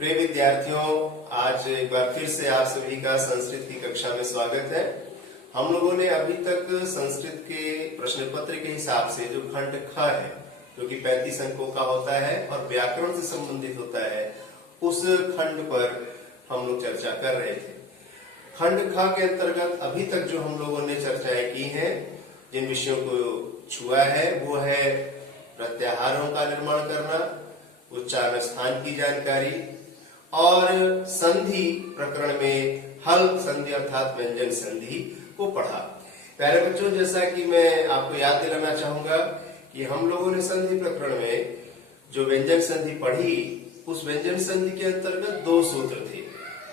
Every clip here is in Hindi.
प्रिय विद्यार्थियों, आज एक बार फिर से आप सभी का संस्कृत की कक्षा में स्वागत है। हम लोगों ने अभी तक संस्कृत के प्रश्न पत्र के हिसाब से जो खंड ख है, जो कि 35 अंकों का होता है और व्याकरण से संबंधित होता है, उस खंड पर हम लोग चर्चा कर रहे थे। खंड ख के अंतर्गत अभी तक जो हम लोगों ने चर्चाएं की हैं, जिन विषयों को छुआ है, वो है प्रत्याहारों का निर्माण करना, उच्चारण स्थान की जानकारी और संधि प्रकरण में हल संधि अर्थात व्यंजन संधि को पढ़ा। प्यारे बच्चों, जैसा कि मैं आपको याद दिलाना चाहूंगा कि हम लोगों ने संधि प्रकरण में जो व्यंजन संधि पढ़ी, उस व्यंजन संधि के अंतर्गत दो सूत्र थे,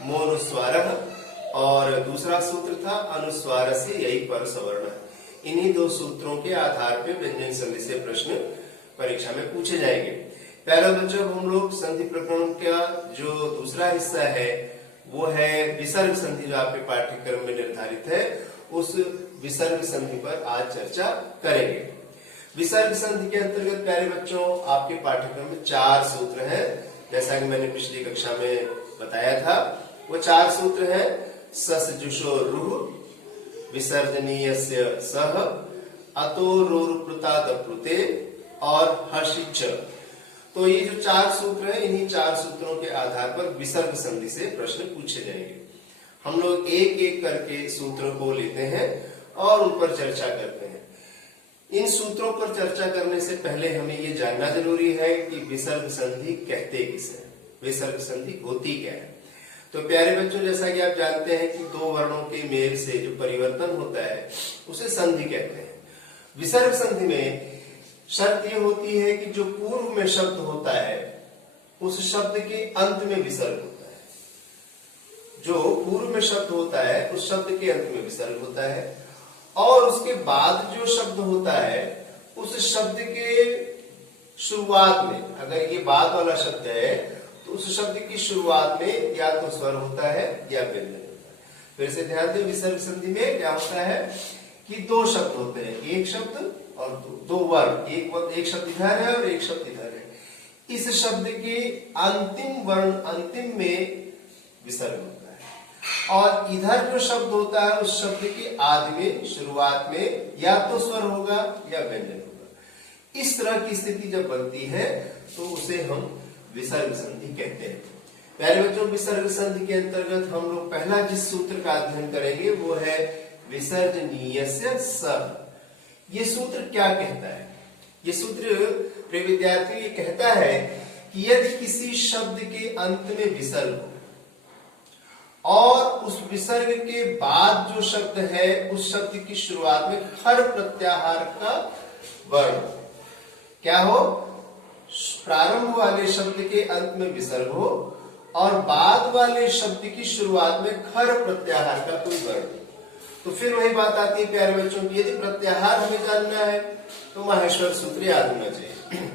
मोनुस्वारः और दूसरा सूत्र था अनुस्वार से यही पर सवर्ण। इन्हीं दो सूत्रों के आधार पर व्यंजन संधि से प्रश्न परीक्षा में पूछे जाएंगे। प्यारे बच्चों, हम लोग संधि प्रकरण का जो दूसरा हिस्सा है वो है विसर्ग संधि, जो आपके पाठ्यक्रम में निर्धारित है। उस विसर्ग संधि पर आज चर्चा करेंगे। विसर्ग संधि के अंतर्गत प्यारे बच्चों, आपके पाठ्यक्रम में 4 सूत्र हैं, जैसा कि मैंने पिछली कक्षा में बताया था। वो 4 सूत्र हैं ससजुषो रुः, विसर्जनीयस्य सः, अतो रोरुप्लुतादप्लुते और हर्षिच्च। तो ये जो 4 सूत्र हैं, इन्हीं 4 सूत्रों के आधार पर विसर्ग संधि से प्रश्न पूछे जाएंगे। हम लोग एक एक करके सूत्रों को लेते हैं और उन पर चर्चा करते हैं। इन सूत्रों पर चर्चा करने से पहले हमें ये जानना जरूरी है कि विसर्ग संधि कहते किसे, विसर्ग संधि होती क्या है। तो प्यारे बच्चों, जैसा कि आप जानते हैं कि 2 वर्णों के मेल से जो परिवर्तन होता है उसे संधि कहते हैं। विसर्ग संधि में शर्त ये होती है कि जो पूर्व में शब्द होता है उस शब्द के अंत में विसर्ग होता है। जो पूर्व में शब्द होता है उस शब्द के अंत में विसर्ग होता है, और उसके बाद जो शब्द होता है उस शब्द के शुरुआत में, अगर ये बाद वाला शब्द है तो उस शब्द की शुरुआत में या तो स्वर होता है या व्यंजन होता है। फिर से ध्यान दें, विसर्ग संधि में क्या होता है कि 2 शब्द होते हैं, एक शब्द और 2 वर्ण, एक शब्द इधर है और एक शब्द इधर है। इस शब्द के अंतिम वर्ण अंतिम में विसर्ग होता है, और इधर जो शब्द होता है उस शब्द के आदि में, शुरुआत में या तो स्वर होगा या व्यंजन होगा। इस तरह की स्थिति जब बनती है तो उसे हम विसर्ग संधि कहते हैं। प्यारे बच्चों, विसर्ग संधि के अंतर्गत हम लोग पहला जिस सूत्र का अध्ययन करेंगे वो है विसर्जनीयस्य सः। ये सूत्र क्या कहता है? ये सूत्र प्रिय विद्यार्थी ये कहता है कि यदि किसी शब्द के अंत में विसर्ग हो और उस विसर्ग के बाद जो शब्द है उस शब्द की शुरुआत में खर प्रत्याहार का वर्ण क्या हो, प्रारंभ वाले शब्द के अंत में विसर्ग हो और बाद वाले शब्द की शुरुआत में खर प्रत्याहार का कोई वर्ण। तो फिर वही बात आती है प्यारे बच्चों की, यदि प्रत्याहार हमें जानना है तो माहेश्वर सूत्र याद होना चाहिए।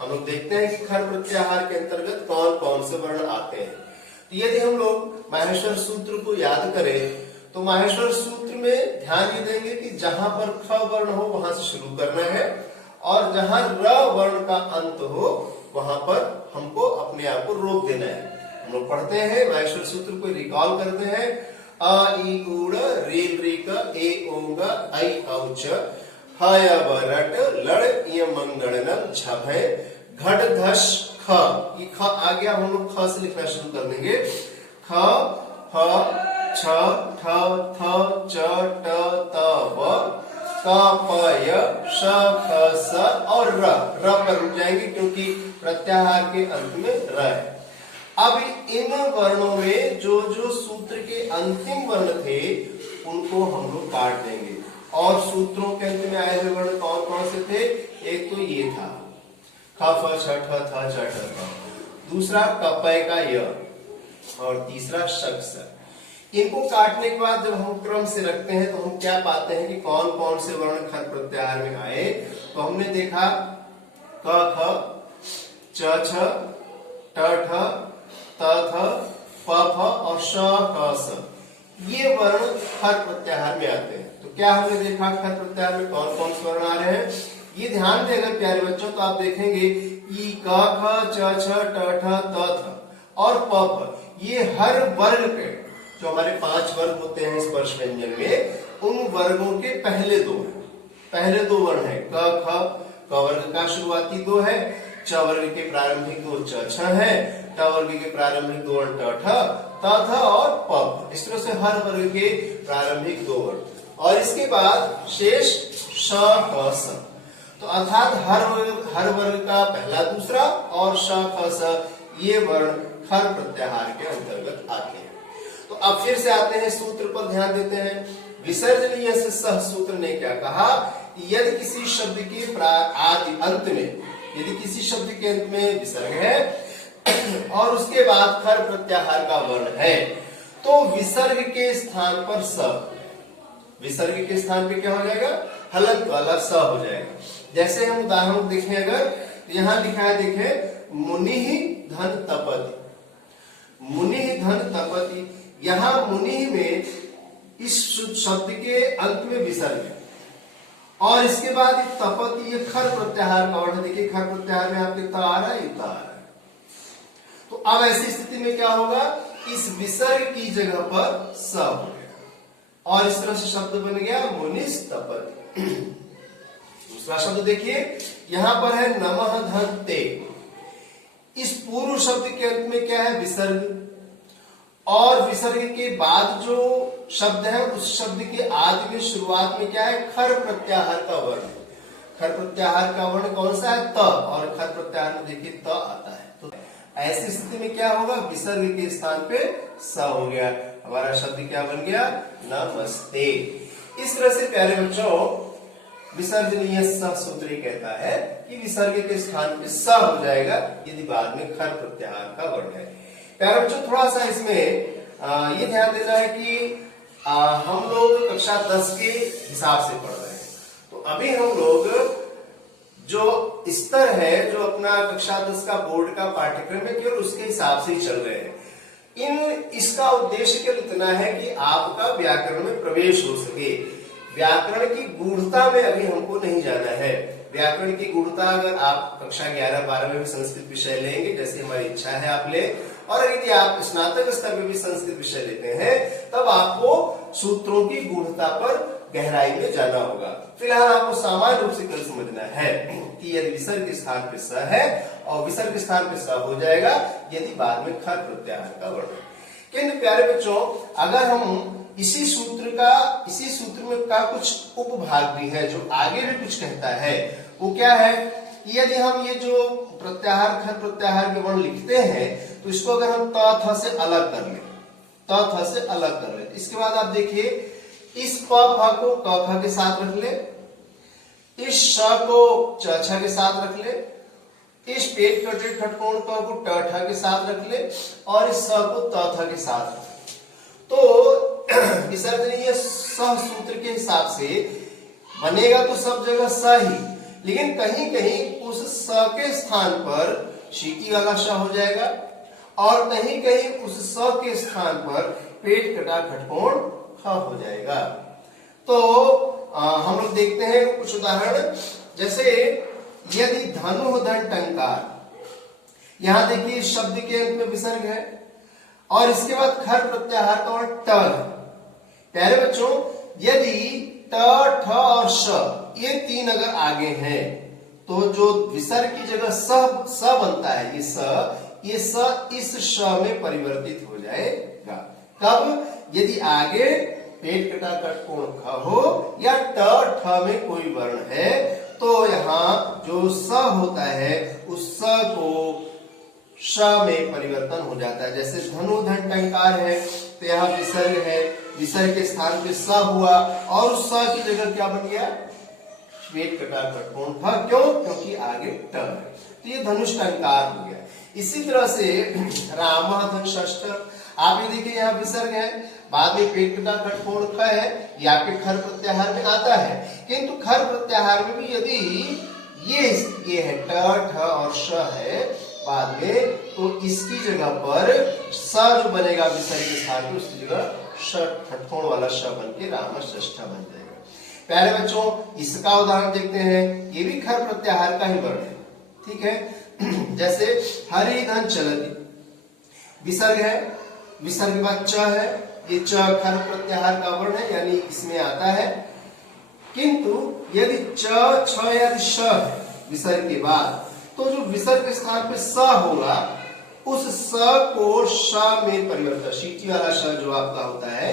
हम लोग देखते हैं कि खर प्रत्याहार के अंतर्गत कौन कौन से वर्ण आते हैं। तो यदि हम लोग माहेश्वर सूत्र को याद करें तो माहेश्वर सूत्र में ध्यान ये देंगे कि जहां पर ख वर्ण हो वहां से शुरू करना है, और जहां र वर्ण का अंत हो वहां पर हमको अपने आप को रोक देना है। हम लोग पढ़ते हैं, माहेश्वर सूत्र को रिकॉल करते हैं। अ इ उड़ रेल रेक ए ओंग ऐ औच हय वरट लड़ य मंगड़नम झभय घट धश ख। ये ख आ गया, हम लोग ख से लिखना शुरू कर देंगे। ख ह छ ठ थ च ट त व क प य श ख स और र पर रुक जाएंगे क्योंकि प्रत्याहार के अंत में र है। अब इन वर्णों में जो जो सूत्र के अंतिम वर्ण थे उनको हम लोग काट देंगे, और सूत्रों के अंत में आए हुए वर्ण कौन कौन से थे? एक तो ये था ख फ छ ठ थ च ट थ, दूसरा कपय का य, और तीसरा शक स। इनको काटने के बाद जब हम क्रम से रखते हैं तो हम क्या पाते हैं कि कौन कौन से वर्ण खर प्रत्याहार में आए। तो हमने देखा क ख च छ ट ठ त थ प फ और श क स, ये वर्ण खर प्रत्याहार में आते हैं। तो क्या हमने देखा खर प्रत्याहार में कौन कौन से वर्ण आ रहे हैं? ये ध्यान देगा प्यारे बच्चों, तो आप देखेंगे ई क ख च छ ट ठ त थ और पप, ये हर वर्ग के, जो हमारे 5 वर्ग होते हैं स्पर्श व्यंजन में, उन वर्गों के पहले 2 हैं। पहले 2 वर्ण है क ख, क वर्ग का शुरुआती 2 है, च वर्ग के प्रारंभिक 2 च छ है, ट वर्ग के प्रारंभिक 2 वर्ण ट ठ, त थ और प। इस तरह से हर वर्ग के प्रारंभिक 2 वर्ण, और इसके बाद शेष श क स। तो अर्थात हर वर्ग का पहला दूसरा और श ख स ये वर्ण खर प्रत्याहार के अंतर्गत आते हैं। तो अब फिर से आते हैं सूत्र पर ध्यान देते हैं। विसर्जनीय से सह सूत्र ने क्या कहा, यदि किसी शब्द के आदि अंत में, यदि किसी शब्द के अंत में विसर्ग है और उसके बाद खर प्रत्याहार का वर्ण है, तो विसर्ग के स्थान पर स, विसर्ग के स्थान पे क्या हो जाएगा, हलंत वाला स हो जाएगा। जैसे हम उदाहरण देखें, अगर यहां लिखा है, देखें, मुनि धन तपति, मुनि धन तपति, यहां मुनि में इस शब्द के अंत में विसर्ग है और इसके बाद तपति, ये खर प्रत्याहार का वर्ण। देखिए खर प्रत्याहार में आपके त आ रहा है, युक्त आ रहा है। तो अब ऐसी स्थिति में क्या होगा, इस विसर्ग की जगह पर स हो गया और इस तरह से शब्द बन गया मुनिस तपति। दूसरा शब्द देखिए, यहां पर है नमः धन ते। इस पूर्व शब्द के अंत में क्या है, विसर्ग, और विसर्ग के बाद जो शब्द है उस शब्द के आदि में शुरुआत में क्या है, खर प्रत्याहार का वर्ण। खर प्रत्याहार का वर्ण कौन सा है, त, और खर प्रत्याहार में देखिए त आता है। तो ऐसी स्थिति में क्या होगा, विसर्ग के स्थान पे स हो गया, हमारा शब्द क्या बन गया, नमस्ते। इस तरह से प्यारे बच्चों, विसर्जनीय सह सूत्र कहता है कि विसर्ग के स्थान पे स हो जाएगा यदि बाद में खर प्रत्याहार का वर्ण है। प्यारे बच्चों, थोड़ा सा इसमें ये ध्यान देना है कि हम लोग कक्षा 10 के हिसाब से पढ़ रहे हैं। तो अभी हम लोग जो स्तर है, जो अपना कक्षा 10 का बोर्ड का पाठ्यक्रम है, केवल उसके हिसाब से ही चल रहे हैं। इसका उद्देश्य केवल इतना है कि आपका व्याकरण में प्रवेश हो सके। व्याकरण की गूढ़ता में अभी हमको नहीं जाना है। व्याकरण की गूढ़ता अगर आप कक्षा 11-12 में भी संस्कृत विषय लेंगे, जैसे हमारी इच्छा है आप ले, और यदि आप स्नातक स्तर में भी संस्कृत विषय लेते हैं, तब आपको सूत्रों की गूढ़ता पर गहराई में जाना होगा। फिलहाल आपको सामान्य रूप से कल समझना है कि यदि विसर्ग स्थान पे स है और विसर्ग स्थान पे स हो जाएगा यदि बाद में खर प्रत्याहार का वर्ण है। किंतु प्यारे बच्चों, अगर हम इसी सूत्र में का कुछ उपभाग भी है जो आगे भी कुछ कहता है, वो क्या है, यदि हम ये जो प्रत्याहार खर प्रत्याहार के वर्ण लिखते हैं तो इसको अगर हम त थ से अलग कर ले, त थ से अलग कर ले, इसके बाद आप देखिए इस प फ को क ख के साथ रख ले, इस श को च छ के साथ रख ले, इस पेट कटे खटकोण क को ट ठ के साथ रख ले और इस स को त थ के साथ रख ले। तो विसर्जनीय सह सूत्र के हिसाब से बनेगा तो सब जगह स ही, लेकिन कहीं कहीं उस स के स्थान पर शीकी वाला श हो जाएगा और कहीं कहीं उस स के स्थान पर पेट कटा खटकोण ख हो जाएगा। तो हम लोग देखते हैं कुछ उदाहरण, जैसे यदि धनु धन टंकार, यहां देखिए शब्द के अंत में विसर्ग है और इसके बाद खर प्रत्याहार का वर्ण ट है। प्यारे बच्चों, यदि ट ठ और श ये तीन अगर आगे हैं तो जो विसर्ग की जगह स बनता है, ये स इस श में परिवर्तित हो जाएगा। कब, यदि आगे पेट कटा खटकोण ख हो या ट ठ में कोई वर्ण है तो यहाँ जो स होता है उस स को श में परिवर्तन हो जाता है। जैसे धनु धन टंकार है तो यहाँ विसर्ग है, विसर्ग के स्थान पे स हुआ और उस स की जगह क्या बन गया, पेट कटा खटकोण ख, क्यों, क्योंकि आगे ट है, तो ये धनुष टंकार हो गया। इसी तरह से राम धन षष्ठ, आप ये देखिए यहाँ विसर्ग है, बाद में पेट कटा खटकोण ख है, ये आपके खर प्रत्याहार में आता है, किंतु खर प्रत्याहार में भी यदि ये है ट ठ और श है बाद में, तो इसकी जगह पर स जो बनेगा विसर्ग के स्थान पे उसकी जगह ष खटकोण वाला श बन के राम षष्ठ बन जाएगा। प्यारे बच्चों, इसका उदाहरण देखते हैं, ये भी खर प्रत्याहार का ही वर्ण है, ठीक है। जैसे हरि धन चलती, विसर्ग है, विसर्ग के बाद च है, ये च खर प्रत्याहार का वर्ण है यानी इसमें आता है। किंतु यदि च छ यदि श है विसर्ग के बाद, तो जो विसर्ग के स्थान पे स होगा उस स को श में परिवर्तन, शीटी वाला श जो आपका होता है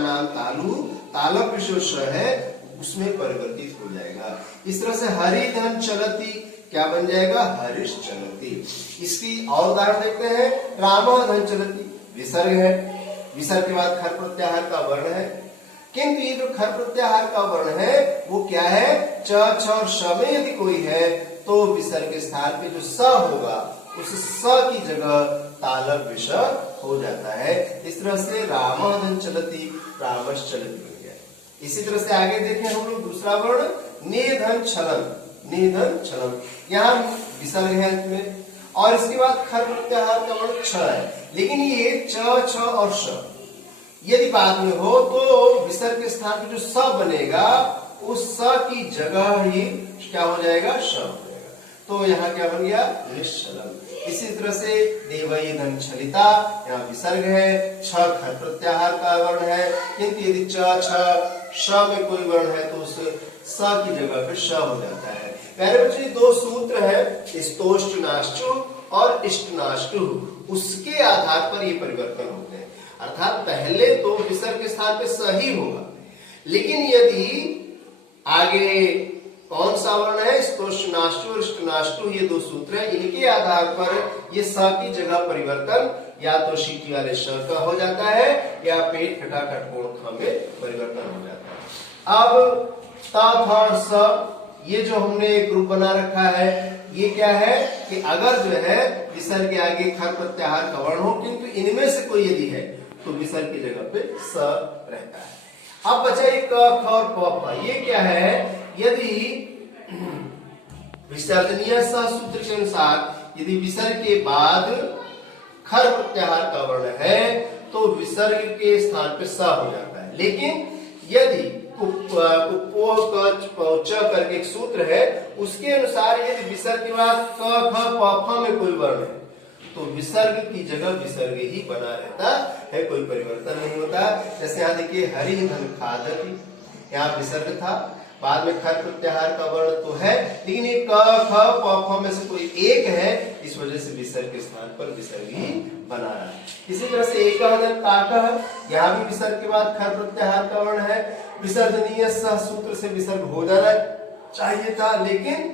नाम तालु तालक जो श है उसमें परिवर्तित हो जाएगा। इस तरह से हरि धन चलती क्या बन जाएगा, हरीश चलती। इसकी और उदाहरण देखते हैं, राम धन चलती विसर्ग है, विसर्ग के बाद खर प्रत्याहार का वर्ण है, किंतु ये जो खर प्रत्याहार का वर्ण है वो क्या है, च छ और श में यदि कोई है तो विसर्ग के स्थान पे जो स होगा उस स की जगह तालव्य विष हो जाता है। इस तरह से रामधन चलती रामश चलती बन गया। इसी तरह से आगे देखें हम लोग दूसरा वर्ण नेधन छलन, नेधन छलन, यहाँ विसर्ग है इसमें और इसके बाद खर प्रत्याहार का वर्ण छ है, लेकिन ये च छ और श यदि बाद में हो तो विसर्ग के स्थान पे जो स बनेगा उस स की जगह ही क्या हो जाएगा, श हो जाएगा। तो यहाँ क्या बन गया, निश्चलन। इसी तरह से देवई धन छलिता, यहाँ विसर्ग है, छ खर प्रत्याहार का वर्ण है, किंतु यदि च छ श में कोई वर्ण है तो उस स की जगह पे श हो जाता है। प्यारे बच्चों ये दो सूत्र है, स्तोष्टनाष्टु और इष्टनाष्टु, उसके आधार पर ये परिवर्तन होते हैं। अर्थात पहले तो विसर्ग के स्थान पे स ही होगा, लेकिन यदि आगे कौन सा वर्ण है, स्तोष्टनाष्टु और इष्टनाष्टु, ये दो सूत्र है, इनके आधार पर ये स की जगह परिवर्तन या तो शीटी वाले श का हो जाता है या पेट खटा कटकोण ख में परिवर्तन हो जाता है। अब ता था स, ये जो हमने ग्रुप बना रखा है ये क्या है कि अगर जो है विसर्ग के आगे खर प्रत्याहार का वर्ण हो किंतु इनमें से कोई यदि है तो विसर्ग की जगह पे स रहता है। अब बचा ये क ख और प फ, ये क्या है, यदि विसर्जनीय स सूत्र के अनुसार यदि विसर्ग के बाद खर प्रत्याहार का वर्ण है तो विसर्ग के स्थान पे स हो जाता है, लेकिन यदि करके एक सूत्र है उसके अनुसार यदि विसर्ग के बाद क ख प फ में कोई वर्ण है तो विसर्ग की जगह विसर्ग ही बना रहता है, कोई परिवर्तन नहीं होता। जैसे यहाँ देखिए हरि धन खादति, यहाँ विसर्ग था, बाद में खर प्रत्याहार का वर्ण तो है, लेकिन ये क ख प फ में से कोई एक है, इस वजह से विसर्ग के स्थान पर विसर्ग ही बना रहा है। इसी तरह से एक धन काक, यहाँ भी विसर्ग के बाद खर प्रत्याहार का वर्ण है, विसर्जनीय स सूत्र से विसर्ग हो जाना चाहिए था, लेकिन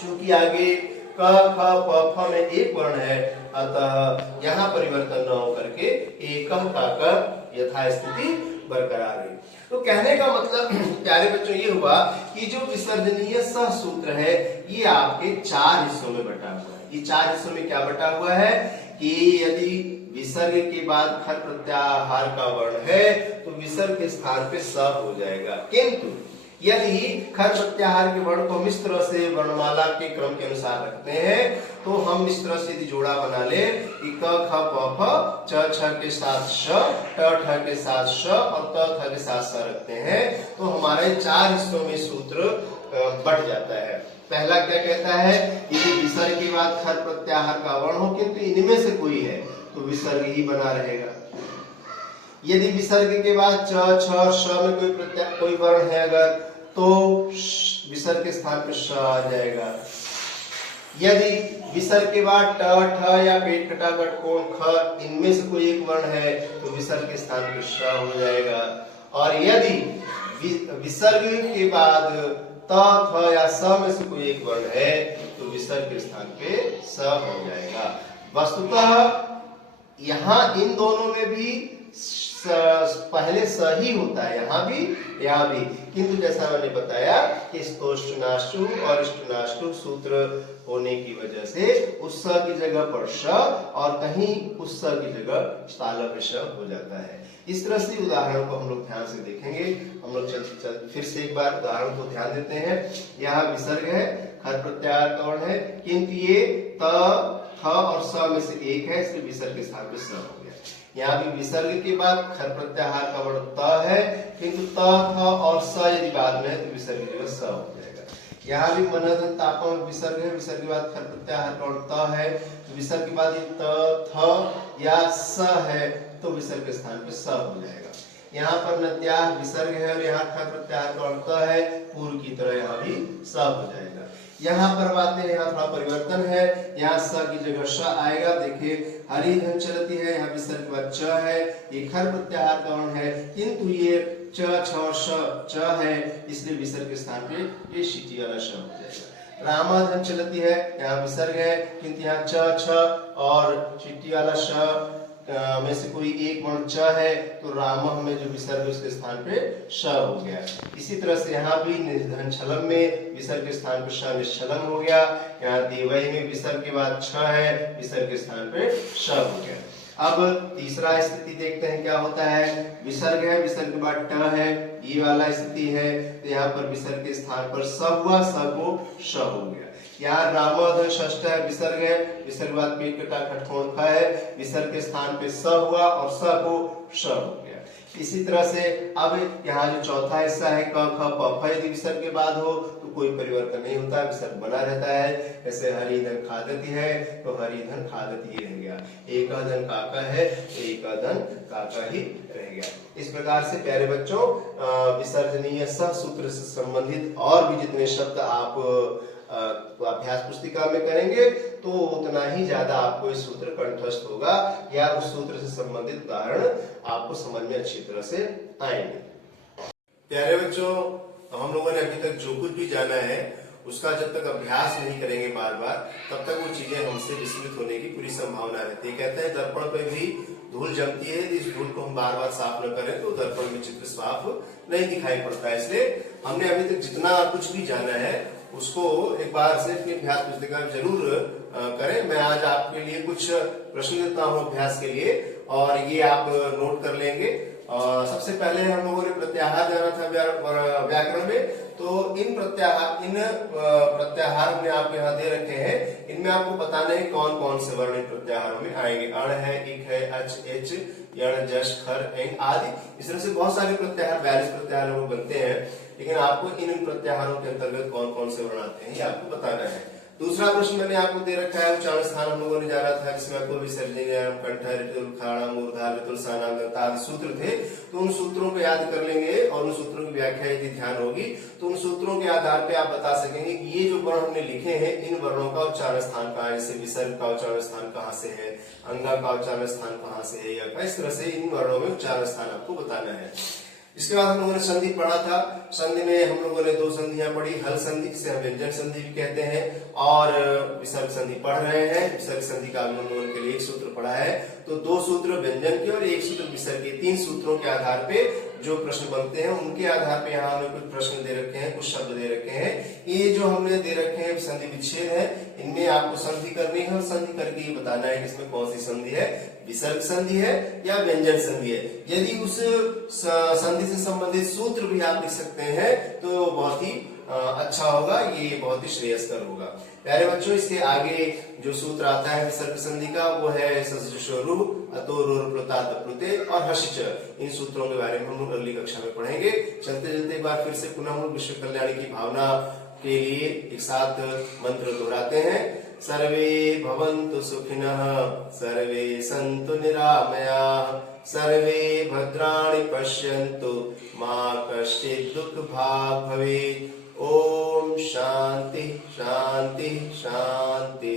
चूंकि आगे क ख प फ में एक वर्ण है अतः यहाँ परिवर्तन न होकर के एक का यथास्थिति बरकरार रही। तो कहने का मतलब प्यारे बच्चों ये हुआ कि जो विसर्जनीय स सूत्र है ये आपके चार हिस्सों में बटा हुआ है। ये चार हिस्सों में क्या बटा हुआ है कि यदि विसर्ग के बाद खर प्रत्याहार का वर्ण है तो विसर्ग के स्थान पे स हो जाएगा, किंतु यदि खर प्रत्याहार के वर्ण को हम इस तरह से वर्णमाला के क्रम के अनुसार रखते हैं तो हम इस तरह से यदि जोड़ा बना ले कि क ख प फ च छ के साथ श, ट ठ के साथ श और त थ के साथ स रखते हैं तो हमारे चार हिस्सों में सूत्र बढ़ जाता है। पहला क्या कहता है, यदि विसर्ग के बाद खर प्रत्याहार का वर्ण हो किंतु इनमें से कोई है तो विसर्ग ही बना रहेगा। यदि विसर्ग के बाद च छ श में कोई वर्ण है अगर तो विसर्ग के स्थान पर श आ जाएगा। यदि विसर्ग के बाद ट ठ या पेट कटा कटकोण ख इनमें से कोई एक वर्ण है तो विसर्ग के स्थान पर श हो जाएगा। और यदि विसर्ग के बाद त थ या स में से कोई एक वर्ण है तो विसर्ग के स्थान पे स हो जाएगा। वस्तुतः यहाँ इन दोनों में भी पहले स ही होता है, यहाँ भी, किंतु जैसा मैंने बताया कि स्तोष्टनाष्टु और इष्टनाष्टु सूत्र होने की वजह से उस स की जगह पर श और कहीं उस स की जगह तालव्य श हो जाता है। इस तरह से उदाहरण को हम लोग ध्यान से देखेंगे। हम लोग चल फिर से एक बार उदाहरण को ध्यान देते हैं। यहाँ विसर्ग है, खर प्रत्याहार का वर्ण है, किंतु ये त थ और स में से एक है, इसलिए विसर्ग के स्थान पे स हो गया। यहाँ भी विसर्ग के बाद खर प्रत्याहार का वर्ण त है, किंतु त थ और स यदि बाद में है तो विसर्ग की जगह स हो जाएगा। यहाँ भी मनोधन तापा में विसर्ग है, विसर्ग के बाद खर प्रत्याहार कौन त है, तो विसर्ग के बाद ये त थ या स है तो विसर्ग के स्थान पे स हो जाएगा। यहाँ पर नत्याह विसर्ग है और यहाँ खर प्रत्याहार कौन त है, पूर्व की तरह यहाँ भी स हो जाएगा। यहाँ पर बात है, यहाँ थोड़ा परिवर्तन है, यहाँ स की जगह श आएगा। देखिए हरि धन चलती है, यहाँ विसर्ग के बाद च है, ये खर प्रत्याहार कौन है, किंतु ये च छ श च है, इसलिए विसर्ग के स्थान पे ये शिटी वाला श हो जाएगा। रामाधन चलती है, यहाँ विसर्ग है, किंतु यहाँ च छ और शिटी वाला श में से कोई एक वर्ण च है, तो राम में जो विसर्ग उसके स्थान पे श हो गया। इसी तरह से यहाँ भी निर्धन छलम में विसर्ग के स्थान पे श निश्चलम हो गया। यहाँ देवई में विसर्ग के बाद छ है, विसर्ग के स्थान पे श हो गया। अब तीसरा स्थिति देखते हैं क्या होता है। विसर्ग है, विसर्ग के बाद ट है, ये वाला स्थिति है, तो यहाँ पर विसर्ग के स्थान पर स हुआ, स को श हो गया। यहाँ रामाधन षष्ठ है, विसर्ग है, विसर्ग के बाद पेट कटा खटकोण ख है, विसर्ग के स्थान पे स हुआ और स को श हो गया। इसी तरह से अब यहाँ जो चौथा हिस्सा है क ख प फ, यदि विसर्ग के बाद हो तो कोई परिवर्तन नहीं होता, विसर्ग बना रहता है। जैसे हरि धन खादती है तो हरि धन खादती रह गया, एक धन काका है तो एक धन काका ही रह गया। इस प्रकार से प्यारे बच्चों विसर्जनीय स सूत्र से संबंधित और भी जितने शब्द आप अभ्यास पुस्तिका में करेंगे तो उतना ही ज्यादा आपको इस सूत्र कंठस्थ होगा या उस सूत्र से संबंधित उदाहरण आपको समझ में अच्छी तरह से आएंगे। प्यारे बच्चों, हम लोगों ने अभी तक जो कुछ भी जाना है उसका जब तक अभ्यास नहीं करेंगे बार बार, तब तक वो चीजें हमसे विस्मृत होने की पूरी संभावना रहती है। कहते हैं दर्पण पे भी धूल जमती है, इस धूल को हम बार बार साफ न करें तो दर्पण में चित्र साफ नहीं दिखाई पड़ता है। इसलिए हमने अभी तक जितना कुछ भी जाना है उसको एक बार से अपनी अभ्यास पुस्तिका में जरूर करें। मैं आज आपके लिए कुछ प्रश्न देता हूँ अभ्यास के लिए और ये आप नोट कर लेंगे। सबसे पहले हम लोगों ने प्रत्याहार जाना था व्याकरण में, तो इन प्रत्याहार हमने आपको यहाँ दे रखे हैं। इनमें आपको बताना है कौन कौन से वर्ण इन प्रत्याहारों में आएंगे। अण है, इक है, अच, एच, यण, जश, खर, एंग आदि। इस तरह से बहुत सारे प्रत्याहार 42 प्रत्याहार बनते हैं, लेकिन आपको इन प्रत्याहारों के अंतर्गत कौन कौन से वर्ण आते हैं ये आपको बताना है। दूसरा प्रश्न मैंने आपको दे रखा है उच्चारण स्थान हम लोगों ने जाना था, जिसमें आपको विसर्जनीय, कंठ, ऋतुल, खाड़ा, मूर्धा, ऋतुल, सानांगता आदि सूत्र थे। तो उन सूत्रों को याद कर लेंगे और उन सूत्रों की व्याख्या यदि ध्यान होगी तो उन सूत्रों के आधार पे आप बता सकेंगे कि ये जो वर्ण हमने लिखे हैं इन वर्णों का उच्चारण स्थान कहाँ है। जैसे विसर्ग का उच्चारण स्थान कहाँ से है, अंगा का उच्चारण स्थान कहाँ से है, या इस तरह से इन वर्णों में उच्चारण स्थान आपको बताना है। इसके बाद हम लोगों ने संधि पढ़ा था। संधि में हम लोगों ने 2 संधियां पढ़ी, हल संधि जिसे हम व्यंजन संधि भी कहते हैं, और विसर्ग संधि पढ़ रहे हैं। विसर्ग संधि का हम लोगों के लिए एक सूत्र पढ़ा है, तो 2 सूत्र व्यंजन के और 1 सूत्र विसर्ग के, 3 सूत्रों के आधार पे जो प्रश्न बनते हैं उनके आधार पे यहाँ हमने कुछ प्रश्न दे रखे हैं, कुछ शब्द दे रखे हैं। ये जो हमने दे रखे हैं संधि विच्छेद है, इनमें आपको संधि करनी है और संधि करके ये बताना है कि इसमें कौन सी संधि है, विसर्ग संधि है या व्यंजन संधि है। यदि उस संधि से संबंधित सूत्र भी आप लिख सकते हैं तो बहुत ही अच्छा होगा, ये बहुत ही श्रेयस्कर होगा। प्यारे बच्चों, इसके आगे जो सूत्र आता है विसर्ग संधि का वो है सजशोरु, अतो, रोर, प्लुतात, प्लुते और हश्च। इन सूत्रों के बारे में हम लोग अगली कक्षा में पढ़ेंगे। चलते चलते एक बार फिर से पुनः हम विश्व कल्याण की भावना के लिए एक साथ मंत्र दोहराते हैं। सर्वे भवन्तु सुखिनः, सर्वे सन्तु निरामयाः, सर्वे भद्राणि पश्यन्तु, मा कश्चित् दुःखभाग् भवेत्। ओम शांति शांति शांति।